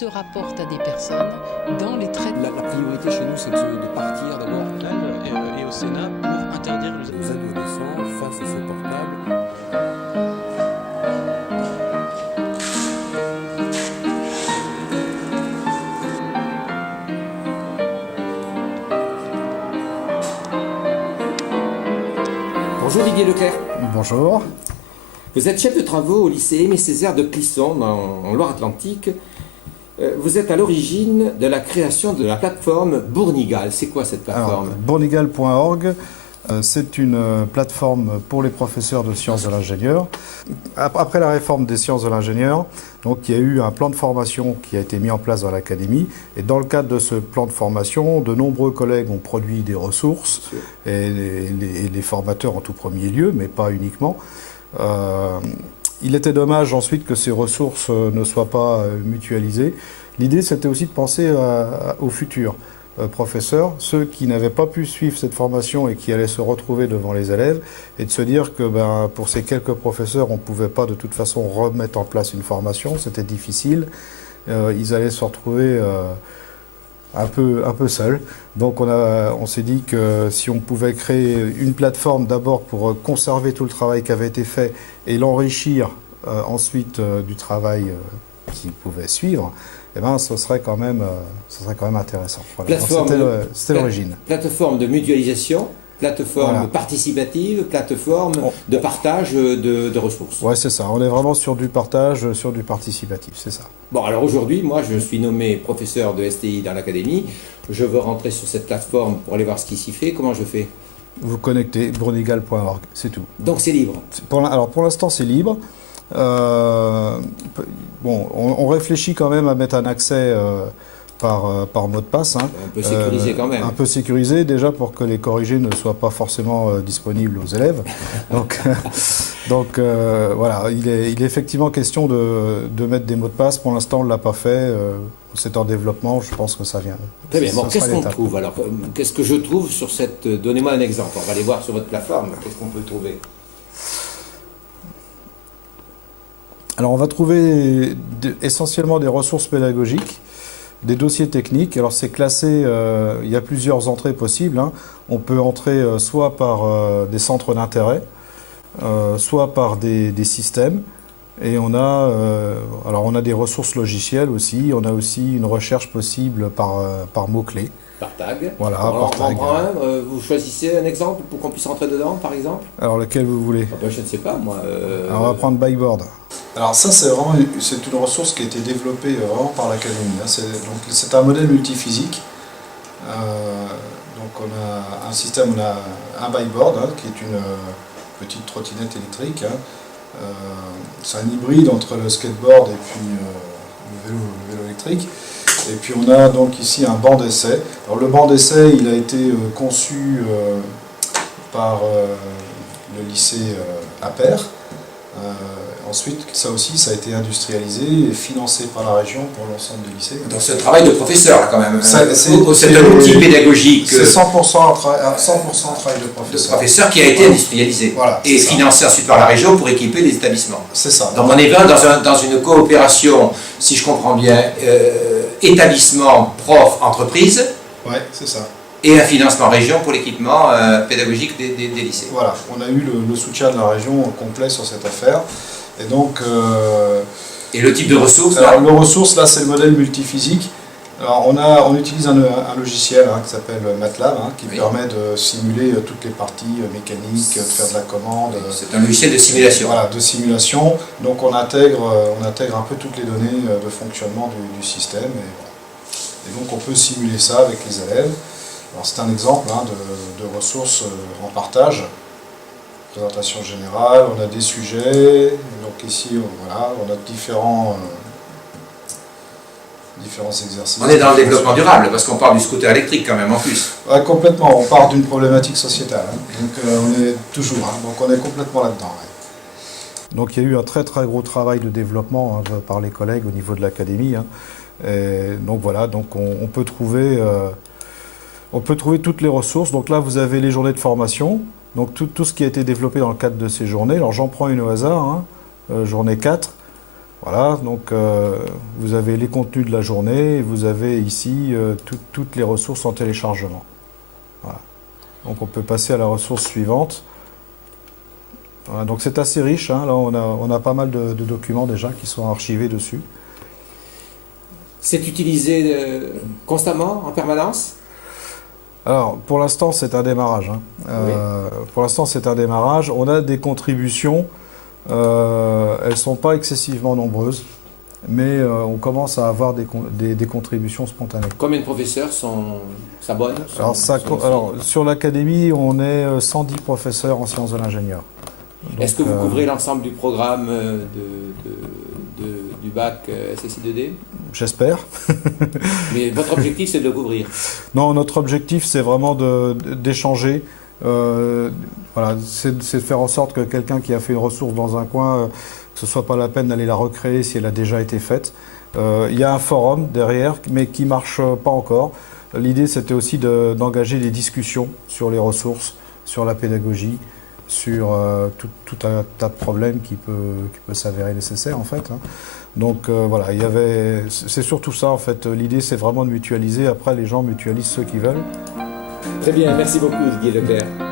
se rapportent à des personnes dans les traitements. La priorité chez nous, c'est de partir d'abord. Et au Sénat pour interdire l'usage. Les adolescents face à ce portable. Bonjour Didier Leclerc. Bonjour. Vous êtes chef de travaux au lycée Aimé Césaire de Clisson, en Loire-Atlantique. Vous êtes à l'origine de la création de la plateforme Bournigal. C'est quoi cette plateforme? Bournigal.org, c'est une plateforme pour les professeurs de sciences de l'ingénieur. Après la réforme des sciences de l'ingénieur, donc il y a eu un plan de formation qui a été mis en place dans l'académie. Et dans le cadre de ce plan de formation, de nombreux collègues ont produit des ressources, et les formateurs en tout premier lieu, mais pas uniquement. Il était dommage ensuite que ces ressources ne soient pas mutualisées. L'idée, c'était aussi de penser aux futurs professeurs, ceux qui n'avaient pas pu suivre cette formation et qui allaient se retrouver devant les élèves, et de se dire que pour ces quelques professeurs, on ne pouvait pas de toute façon remettre en place une formation, c'était difficile. Ils allaient se retrouver un peu seuls. Donc on s'est dit que si on pouvait créer une plateforme d'abord pour conserver tout le travail qui avait été fait et l'enrichir ensuite du travail qui pouvait suivre, eh ben, ce serait quand même intéressant. Voilà. C'était l'origine. Plateforme de mutualisation, plateforme participative, plateforme de partage de ressources. Oui, c'est ça. On est vraiment sur du partage, sur du participatif, c'est ça. Bon, alors aujourd'hui, moi, je suis nommé professeur de STI dans l'académie. Je veux rentrer sur cette plateforme pour aller voir ce qui s'y fait. Comment je fais? Vous connectez bournigal.org, c'est tout. Donc c'est libre? Alors pour l'instant, c'est libre. On réfléchit quand même à mettre un accès par mot de passe. Un peu sécurisé quand même. Un peu sécurisé déjà pour que les corrigés ne soient pas forcément disponibles aux élèves. Donc voilà, il est effectivement question de mettre des mots de passe. Pour l'instant, on ne l'a pas fait. C'est en développement, je pense que ça vient. Très bien, bon, qu'est-ce qu'on trouve alors? Qu'est-ce que je trouve sur cette... Donnez-moi un exemple, on va aller voir sur votre plateforme. Qu'est-ce qu'on peut trouver? Alors on va trouver essentiellement des ressources pédagogiques, des dossiers techniques. Alors c'est classé, il y a plusieurs entrées possibles. Hein. On peut entrer soit par des centres d'intérêt, soit par des systèmes. Et on a des ressources logicielles aussi. On a aussi une recherche possible par mots-clés. Par tag. Voilà, par tag. Vous choisissez un exemple pour qu'on puisse rentrer dedans, par exemple? Alors lequel vous voulez? Je ne sais pas, moi. Alors on va prendre Byboard. Alors ça, c'est une ressource qui a été développée vraiment par l'académie. Hein. C'est un modèle multiphysique. Donc on a un système, on a un Byboard, hein, qui est une petite trottinette électrique. Hein. C'est un hybride entre le skateboard et puis le vélo électrique. Et puis on a donc ici un banc d'essai. Alors le banc d'essai, il a été conçu par le lycée Appert. Ensuite, ça aussi, ça a été industrialisé et financé par la région pour l'ensemble des lycées. Donc c'est un travail de professeur, là, quand même. C'est un outil pédagogique. C'est 100% travail de professeur. De professeur qui a été industrialisé. Voilà, et financé ensuite par la région pour équiper les établissements. C'est ça. Donc on est bien dans une coopération, si je comprends bien, établissement, prof, entreprise. Ouais, c'est ça. Et un financement région pour l'équipement pédagogique des lycées. Voilà, on a eu le soutien de la région complet sur cette affaire. Et donc... et le type de ressources? Alors, le ressource, là, c'est le modèle multiphysique. Alors, on utilise un logiciel qui s'appelle MATLAB, qui permet de simuler toutes les parties mécaniques, de faire de la commande. C'est un logiciel de simulation. Voilà, de simulation. Donc, on intègre un peu toutes les données de fonctionnement du système. Et donc, on peut simuler ça avec les élèves. Alors, c'est un exemple de ressources en partage. Présentation générale, on a des sujets, donc ici on a différents exercices. On est dans le développement durable, parce qu'on parle du scooter électrique quand même en plus. Ouais, complètement, on part d'une problématique sociétale, donc on est toujours, donc on est complètement là-dedans. Ouais. Donc il y a eu un très très gros travail de développement par les collègues au niveau de l'académie. Donc voilà, donc on peut trouver toutes les ressources. Donc là vous avez les journées de formation. Donc tout ce qui a été développé dans le cadre de ces journées, alors j'en prends une au hasard, journée 4, Voilà, donc vous avez les contenus de la journée et vous avez ici toutes les ressources en téléchargement. Voilà. Donc on peut passer à la ressource suivante. Voilà, donc c'est assez riche, hein. Là on a pas mal de documents déjà qui sont archivés dessus. C'est utilisé constamment, en permanence? Alors pour l'instant c'est un démarrage, hein. Oui. Pour l'instant c'est un démarrage. On a des contributions, elles ne sont pas excessivement nombreuses, mais on commence à avoir des contributions spontanées. Combien de professeurs s'abonnent? Alors sur l'académie on est 110 professeurs en sciences de l'ingénieur. Est-ce que vous couvrez l'ensemble du programme du bac SSI2D? J'espère. Mais votre objectif, c'est de le couvrir? Non, notre objectif, c'est vraiment d'échanger. Voilà, c'est de faire en sorte que quelqu'un qui a fait une ressource dans un coin, que ce soit pas la peine d'aller la recréer si elle a déjà été faite. Il y a un forum derrière, mais qui marche pas encore. L'idée, c'était aussi d'engager des discussions sur les ressources, sur la pédagogie, sur tout un tas de problèmes qui peut s'avérer nécessaire en fait, hein. Donc voilà, c'est surtout ça en fait. L'idée c'est vraiment de mutualiser. Après les gens mutualisent ceux qui veulent. Très bien, merci beaucoup Guy Leclerc.